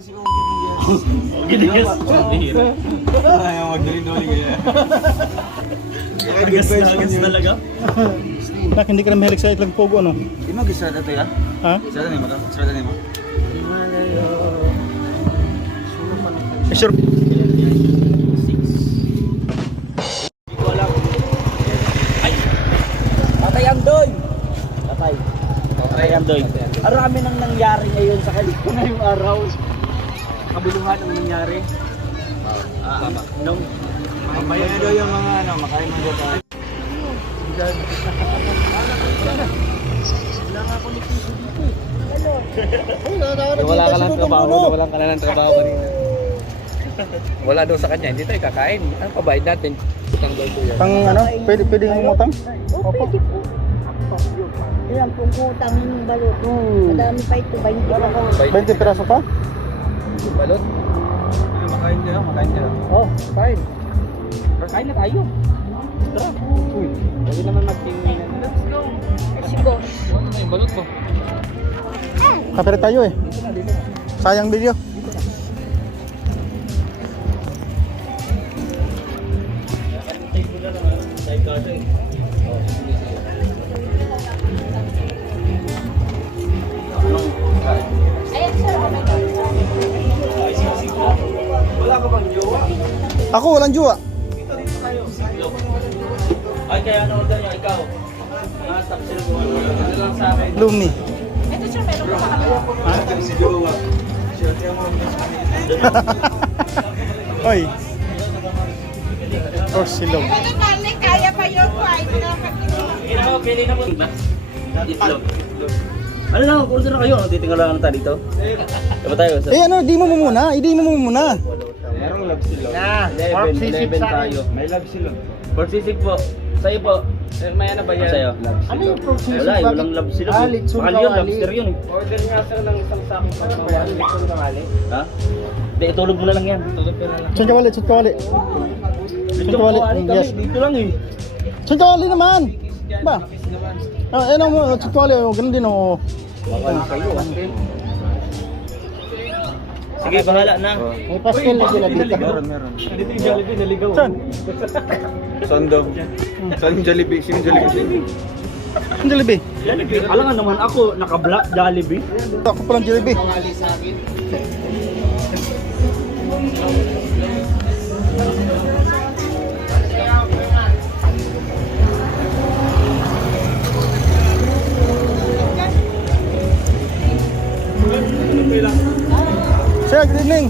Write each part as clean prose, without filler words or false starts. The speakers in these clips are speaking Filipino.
si Ogidiyas. Ogidiyas. Ayaw magdali-dali kaya. Agas talaga. Nak, hindi ka na mahilig sa itlang pogo, ano? Di mo gisrada to ya? Ha? Gisrada ni mo to? Gisrada ni mo? Sure. Patay ang doy. Patay ang doy. Arami nang nangyari ngayon sa kanila ngayong araw. Kabuluhan ang nangyari. Nung Mamaya daw yung mga ano, makain mo daw. Wala ka lang trabaho, walang ka na ng trabaho kanina. Wala daw sa kanya, hindi tayo kakain. Ano pabayad natin? Utang daw po yan. Pang ano? Pwede umutang? O, pwede po. Yan, kung utang yung balot. Madami pa ito, 20 pa. 20 piraso pa? Yung balot? Makain niya. Oh, fine. kain na tayo. Tara. Uy, pwede naman mag-tingin. Let's go. Si boss. Ano na yung balot ko? Kapere tayo eh. Sayang video. Ayan, sir. Wala ka bang jowa? Ako walang jowa. Ay, kaya ano order niya ikaw? Stop sila kung ano lang sa akin. Lumi. Ito, sir, meron pa kami. Si jowa. Siya mo. Oy. Or silog. Ito, Marley, kaya pa yun. Ay, Pili na po. Itlog. Ano lang, order na kayo. Titingnan lang tayo dito. Diba tayo? Eh ano, di mo muna. Hindi mo muna. Merong love silog. 11 tayo. May love silog. For sisig po. Sa'yo po. Sir, may ano ba yan? Sa'yo. Ano yung process? Wala, walang love silog. Bakal yun, lobster yun eh. Order nga sir ng isang sakong pagkawan. Lechon kamali. Ha? Hindi, itulog mo na lang yan. Tulog ko na lang. Sunkawali. Dito Wali. kami, Yes. dito lang eh. Sunkawali naman. Ba? Ah, ano mo, sunkawali. Ganun din oh. Bakal kayo. Sige, bahala na. May pastel na sila dito. Meron. Dito yung Jollibee naligaw. Saan? Sondong. Saan yung Jollibee? Sino Jollibee? Ang Jollibee. Alam nga naman ako, naka-black Jollibee. Ako palang Jollibee. Sir, good evening.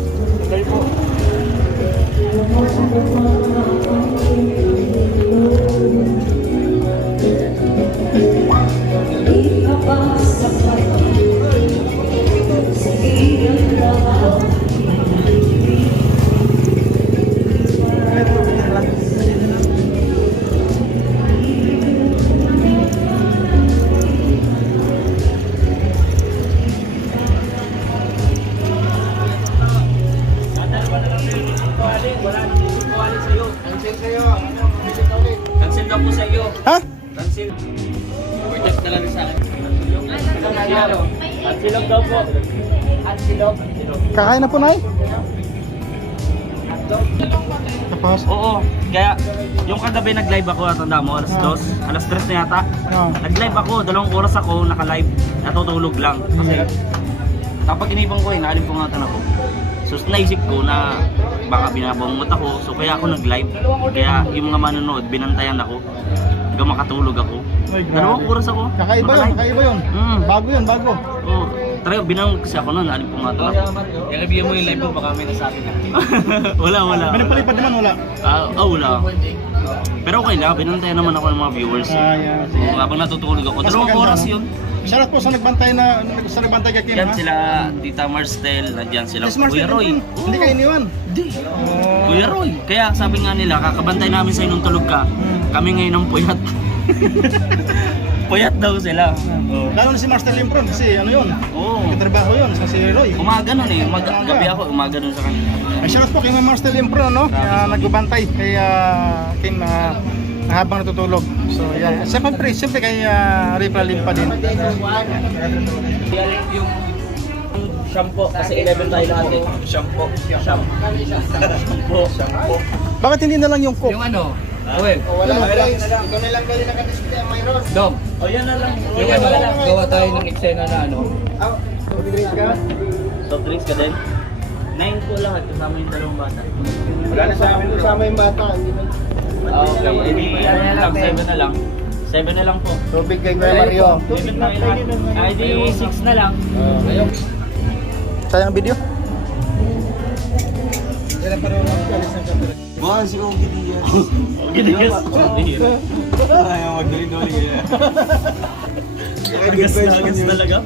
Cancel na po sa iyo. Ha? Cancel. Overtime na lang sa akin. Cancel daw po. Kakain na po, Nay? Tapos? Oo. Kaya, yung kagabi nag-live ako, tanda mo, alas 2, alas 3 na yata. Nag-live ako, 2 oras ako, naka-live, natutulog lang. Kasi, kapag inipang ko eh, naalimpungan ako. So, naisip ko na baka binabangot ako, so kaya ako nag-live. Kaya yung mga manonood, binantayan ako, hanggang makatulog ako. 2 oras ako. Kakaiba yun. Bago yun, bago. Oo. Try, binangot kasi ako noon, naalimpungan ako. I-review mo yung live mo, baka may nasabi ka. Wala. Pinapalipad naman, wala. Wala. Pero okay lang, binantayan naman ako ng mga viewers. Yeah. So, habang natutulog ako, Mas 2 maganda, oras no? yun. Shoutout po sa nagbantay kay Kim, Yan ha? sila, Tita Marstel, nandiyan sila, Yes, Marcel, Kuya Roy. hindi kayo iniwan. Hindi. Kuya Roy. Kaya sabi nga nila, kakabantay namin sa'yo nung tulog ka. Kami ngayon ang puyat. Puyat daw sila. Lalo na si Master Limpron kasi ano yun, Oo. trabaho yun sa si Roy. Umaga nun eh. Gabi ako, umaga nun sa kanila. Ay, shoutout po kay Master Limpron, no? Nagbabantay kay Kim habang natutulog. So, yan. Siyempre kay Ripla Limpa din. Yung Shampoo, kasi 11 tayo lahat eh. Shampoo. Shampoo. Bakit hindi na lang yung coke? Yung ano, Owen, Wala na lang. Ikaw na lang gali nakadisplay ang mayroon. Dom, O yan na lang. yung ano, gawa tayo ng eksena na ano. Soft drinks ka din? 9 po lahat kasama yung dalawang bata. Wala na sa amin. Kasama yung bata. Okay, edi ano na lang, 7 na lang. 7 na lang po. Tubig kay Kuya Mario. 7 na lang. Edi 6 na lang. Sayang video. Buwan si Ogie Diaz. Gidigas. Ayaw magdali-dali kaya. Nagas talaga.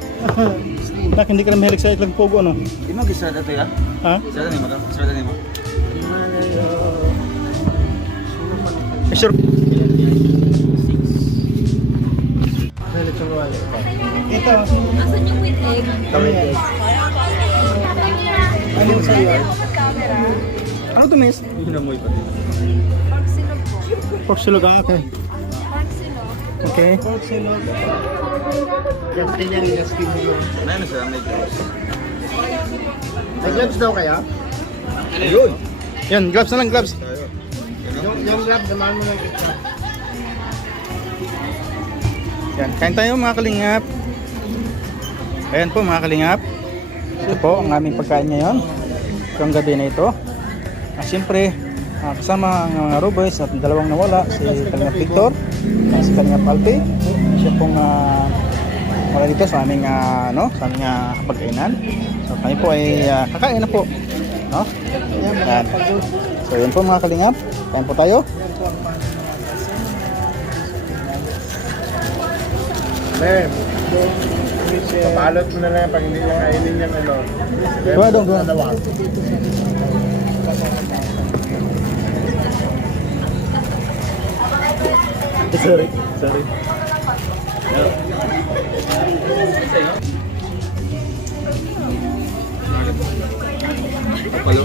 Nak, hindi ka na mahilig sa itlang pogo, ano? Di mo gisada to ya? Ha? Sada ni mo to? Sada ni mo? Eh, sure. Asan yung with egg? Ano yung sa'yo? Camera. Ano to, miss? Hinamoy pa. Pagsilog po. Pork silog, okay. Pagsilog. Okay. Ano na sila may gloves? May gloves daw kaya? Ayun! Yan, gloves na lang, gloves. Yung gloves, naman mo lang kita. Yan, kain tayo mga kalingap. Ayan po mga kalingap. Ito po ang aming pagkain ngayon. Itong gabi na ito. Siyempre, kasama ang mga Roboys at dalawang nawala, si Kalingap Victor at si Kalingap Alpi. Siya pong wala dito sa aming sa aming pagkainan. So kami po ay kakain na po. No? Yan. So yun po mga kalingap. Kain po tayo. Ma'am, papalot mo na lang pag hindi niya kainin yung ano. Gawa dong, gawa. Sorry. Papalo.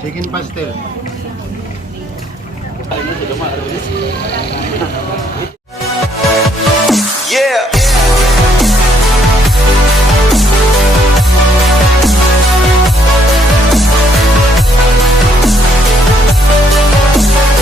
Chicken pastel.